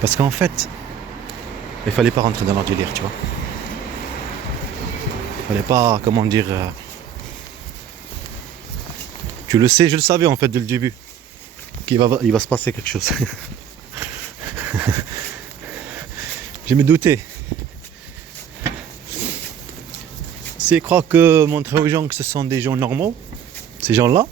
Parce qu'en fait, il fallait pas rentrer dans leur délire, tu vois. Il fallait pas, comment dire... Tu le sais, je le savais en fait dès le début. Il va se passer quelque chose. Je me doutais. S'ils croient que montrer aux gens que ce sont des gens normaux, ces gens-là,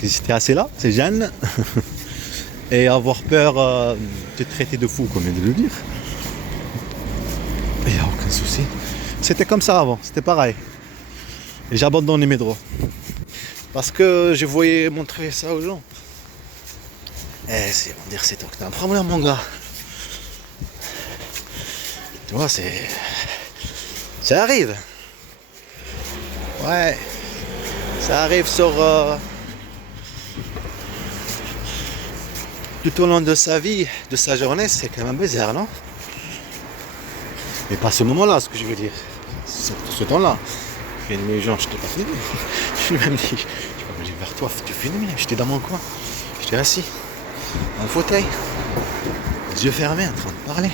que c'était assez là, ces jeunes, et avoir peur de traiter de fou, comme je viens de le dire, il n'y a aucun souci. C'était comme ça avant, c'était pareil. Et j'ai abandonné mes droits. Parce que je voyais montrer ça aux gens. Et c'est, on va dire, c'est toi que t'as un problème, mon gars. Tu vois, c'est... Ça arrive. Ouais. Ça arrive sur... tout au long de sa vie, de sa journée, c'est quand même bizarre, non? Mais pas ce moment-là, ce que je veux dire. Ce temps-là. Filmer les gens, je t'ai pas filmé. Je lui ai même dit, je suis pas venu vers toi, tu filmes, j'étais dans mon coin. J'étais assis, en fauteuil, les yeux fermés, en train de parler.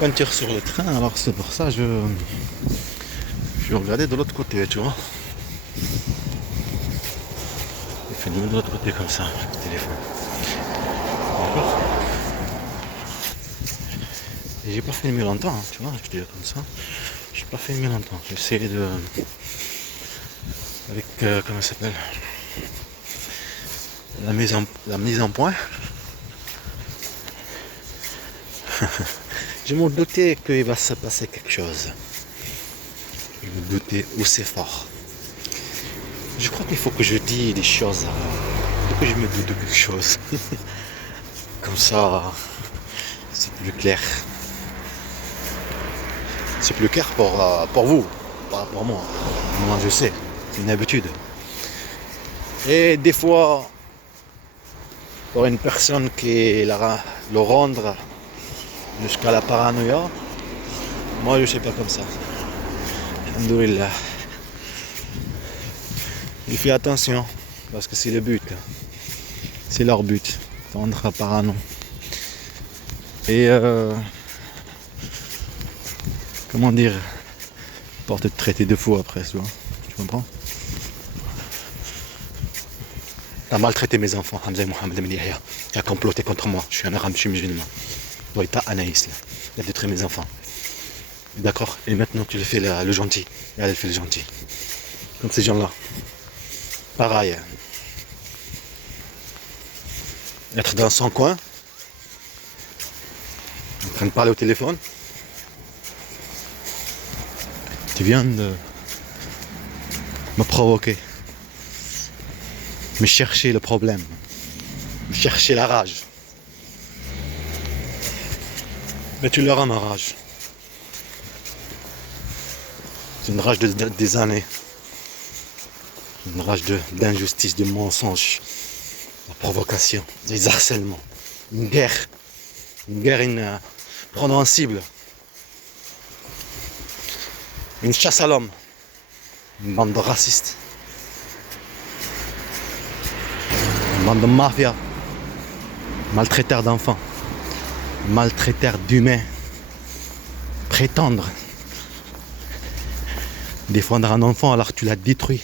Quand tu tire sur le train, alors c'est pour ça je regardais de l'autre côté, tu vois. Je fais de l'autre côté comme ça, avec le téléphone. D'accord. Et j'ai pas filmé longtemps, hein, tu vois, je te dis comme ça. J'ai pas filmé longtemps. J'ai essayé de... Avec, comment ça s'appelle, la mise en point. Je me doutais qu'il va se passer quelque chose. Je me doutais où c'est fort. Je crois qu'il faut que je dise des choses. Il faut que je me doute de quelque chose. Comme ça, c'est plus clair. C'est plus clair pour vous, pas pour moi. Moi, je sais, c'est une habitude. Et des fois, pour une personne qui le rendre jusqu'à la paranoïa, moi je sais pas comme ça. Alhamdoulilah. Il fait attention, parce que c'est le but. C'est leur but, rendre à parano. Et comment dire, pour te traiter de fou après, tu vois. Tu comprends? T'as maltraité mes enfants, Hamza et Mohamed Ben Yahya. Tu as comploté contre moi, je suis un arabe, je suis musulman. Toi, t'as Anaïs, là. Il a détruit mes enfants. D'accord? Et maintenant, tu le fais le gentil. Et elle fait le gentil. Comme ces gens-là. Pareil. Être dans son coin, en train de parler au téléphone. Tu viens de me provoquer. Me chercher le problème. Me chercher la rage. Mais tu leur as ma rage. C'est une rage des années. Une rage d'injustice, de mensonge, de provocation, des harcèlements, une guerre prendre en cible, une chasse à l'homme, une bande de racistes, une bande de mafia, maltraiteurs d'enfants, maltraiteurs d'humains, prétendre défendre un enfant alors que tu l'as détruit.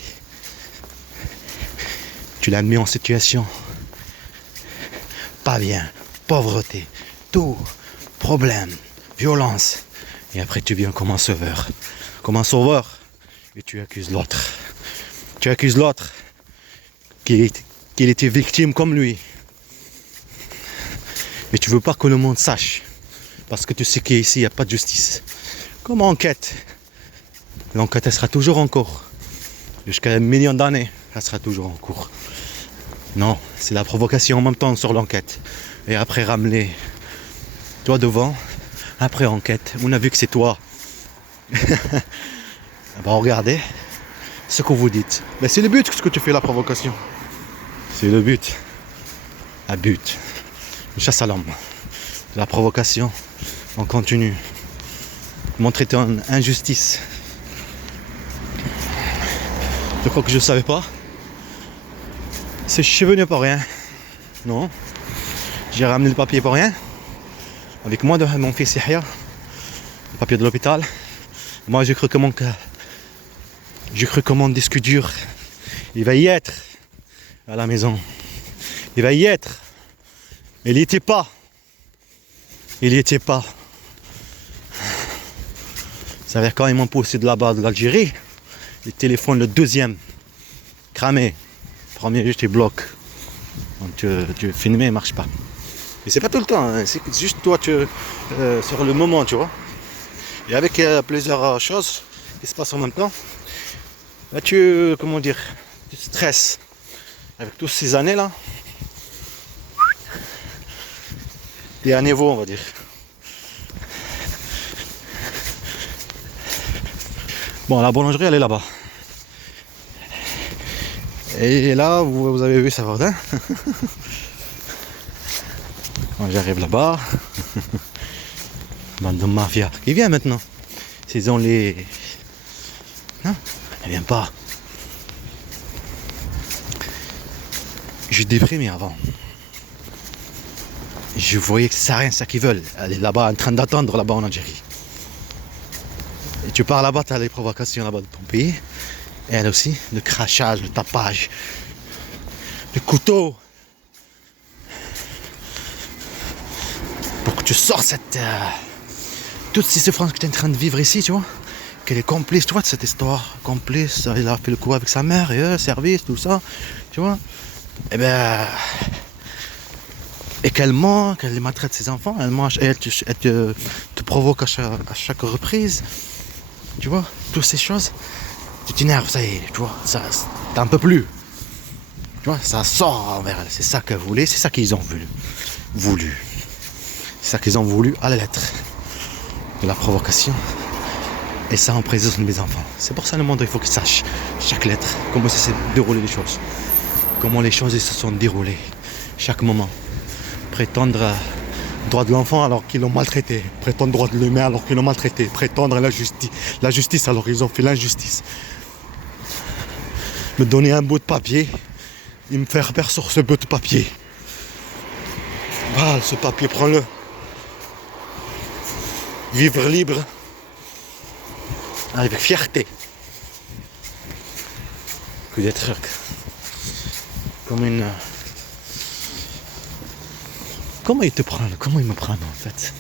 Tu l'as mis en situation pas bien, pauvreté, tout, problème, violence. Et après tu viens comme un sauveur. Et tu accuses l'autre. Tu accuses l'autre qu'il était victime comme lui. Mais tu veux pas que le monde sache. Parce que tu sais qu'ici il n'y a pas de justice. Comme enquête. L'enquête elle sera toujours en cours. Jusqu'à 1 million d'années, elle sera toujours en cours. Non, c'est la provocation en même temps sur l'enquête. Et après ramener toi devant, après enquête, on a vu que c'est toi. Ben regardez ce que vous dites. Mais c'est le but ce que tu fais la provocation. C'est le but. Un but. Une chasse à l'homme. La provocation, on continue. Ils m'ont traité en injustice. Je crois que je ne savais pas. Je suis venu pour rien. Non. J'ai ramené le papier pour rien. Avec moi, de mon fils Yahya. Le papier de l'hôpital. Moi, j'ai cru que mon disque dur, il va y être à la maison. Il va y être. Mais il n'y était pas. Il n'y était pas. Ça veut dire quand ils m'ont poussé de là-bas, de l'Algérie, le téléphone, le deuxième, cramé. Premier, j'étais bloqué. Donc tu filmais, il ne marche pas. Mais c'est pas tout le temps, hein. C'est juste toi, sur le moment, tu vois. Et avec plusieurs choses qui se passent en même temps, là tu stresses. Avec toutes ces années-là, et à niveau, on va dire. Bon, la boulangerie, elle est là-bas. Et là, vous avez vu ça va, hein. Quand j'arrive là-bas, bande de mafia qui vient maintenant. S'ils ont les... Non, elle vient pas. Je suis déprimé avant. Je voyais que c'est rien ça qu'ils veulent. Elle est là-bas en train d'attendre là-bas en Algérie. Et tu pars là-bas, tu as les provocations là-bas de ton pays. Et elle aussi, le crachage, le tapage, le couteau. Pour que tu sors toutes ces souffrances que tu es en train de vivre ici, tu vois. Qu'elle est complice, tu vois, de cette histoire. Complice, il a fait le coup avec sa mère, et service, tout ça, tu vois. Et qu'elle ment, qu'elle maltraite ses enfants, elle mange, et elle te provoque à chaque reprise, tu vois, toutes ces choses, tu t'énerves, ça y est, tu vois, ça, t'en peux plus, tu vois, ça sort envers elle, c'est ça qu'elle voulait, c'est ça qu'ils ont voulu, c'est ça qu'ils ont voulu à la lettre, de la provocation, et ça en présence de mes enfants. C'est pour ça le monde, il faut qu'ils sachent chaque lettre, comment ça s'est déroulé les choses, comment les choses se sont déroulées, chaque moment. Prétendre droit de l'enfant alors qu'ils l'ont maltraité, prétendre droit de l'humain alors qu'ils l'ont maltraité, prétendre la justice alors qu'ils ont fait l'injustice. Me donner un bout de papier, et me faire peur sur ce bout de papier. Voilà, ce papier, prends-le. Vivre libre, avec fierté. Que des trucs comme une... Comment ils te prennent? Comment ils me prennent en fait?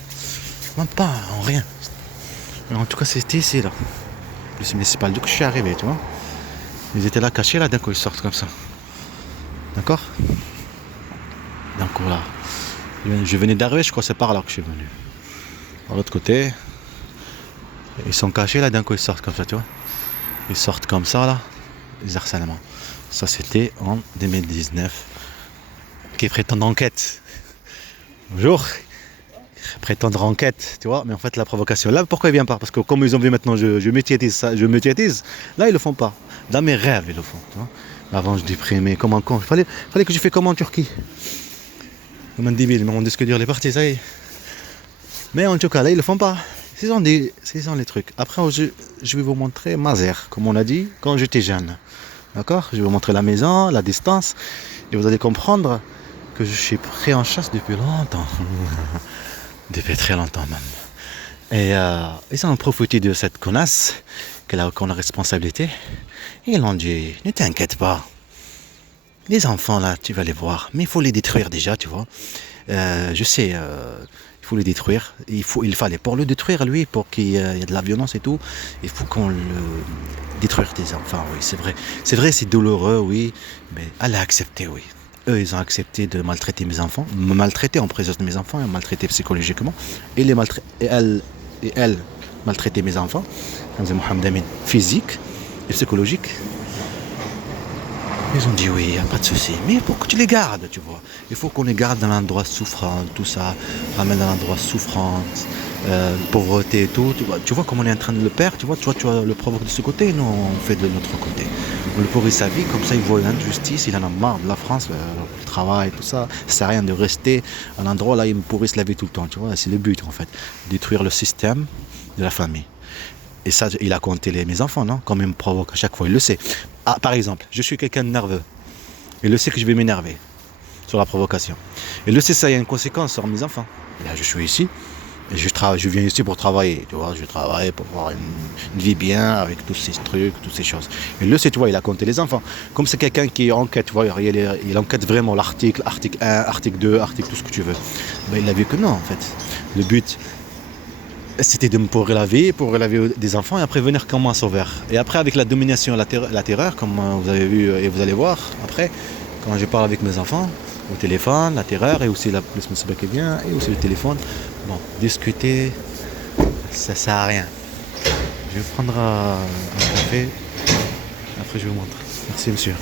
Même pas en rien. Mais en tout cas c'était ici là. Le municipal, du coup je suis arrivé, tu vois. Ils étaient là cachés là, d'un coup ils sortent comme ça. D'accord? Donc voilà. Je venais d'arriver, je crois que c'est par là que je suis venu. Par l'autre côté. Ils sont cachés là, d'un coup ils sortent comme ça, tu vois. Ils sortent comme ça là. Les harcèlements. Ça c'était en 2019. Qui prétendent enquête. Bonjour, prétendre enquête, tu vois, mais en fait la provocation. Là, pourquoi il vient pas? Parce que comme ils ont vu maintenant, je médiatise, là ils le font pas. Dans mes rêves, ils le font, tu vois. Avant, je déprimais comme un con. Il fallait que je fasse comme en Turquie. Comme un débile, mais on disque dur les parties, ça y est. Mais en tout cas, là, ils le font pas. C'est les trucs. Après, je vais vous montrer Mazer, comme on a dit, quand j'étais jeune. D'accord? Je vais vous montrer la maison, la distance, et vous allez comprendre que je suis pris en chasse depuis longtemps. Depuis très longtemps même. Et ils ont profité de cette connasse qu'on a responsabilité. Et ils ont dit, ne t'inquiète pas. Les enfants là, tu vas les voir. Mais il faut les détruire déjà, tu vois. Je sais, il faut les détruire. Il fallait pour le détruire, lui, pour qu'il y ait de la violence et tout, il faut qu'on le détruire des enfants, oui, c'est vrai. C'est vrai, c'est douloureux, oui, mais elle a accepté, oui. Eux, ils ont accepté de maltraiter mes enfants, me maltraiter en présence de mes enfants, et me maltraiter psychologiquement, et elle maltraiter mes enfants, Mohamed Amin, physique et psychologique. Ils ont dit oui, il n'y a pas de souci, mais il faut que tu les gardes, tu vois. Il faut qu'on les garde dans l'endroit souffrant, tout ça, ramène dans l'endroit souffrant, pauvreté et tout. Tu vois comme on est en train de le perdre, tu vois le provoque de ce côté, nous on fait de notre côté. On le pourrit sa vie, comme ça il voit l'injustice, il en a marre de la France, le travail, tout ça. Ça sert à rien de rester à l'endroit là, ils me pourrissent la vie tout le temps, tu vois. C'est le but en fait, détruire le système de la famille. Et ça, il a compté mes enfants, non? Comme il me provoque à chaque fois, il le sait. Ah, par exemple, je suis quelqu'un de nerveux. Il le sait que je vais m'énerver sur la provocation. Il le sait, ça, il y a une conséquence sur mes enfants. Et là, je suis ici, et je viens ici pour travailler, tu vois, je travaille pour avoir une vie bien, avec tous ces trucs, toutes ces choses. Il le sait, tu vois, il a compté les enfants. Comme c'est quelqu'un qui enquête, tu vois, il enquête vraiment l'article, article 1, article 2, article tout ce que tu veux. Ben, il a vu que non, en fait. Le but, c'était de me pourrir la vie des enfants et après venir comme un sauveur. Et après, avec la domination, la terreur, comme vous avez vu et vous allez voir, après, quand je parle avec mes enfants, au téléphone, la terreur et aussi le responsable qui vient et aussi le téléphone, bon, discuter, ça sert à rien. Je vais prendre un café, après je vous montre. Merci monsieur.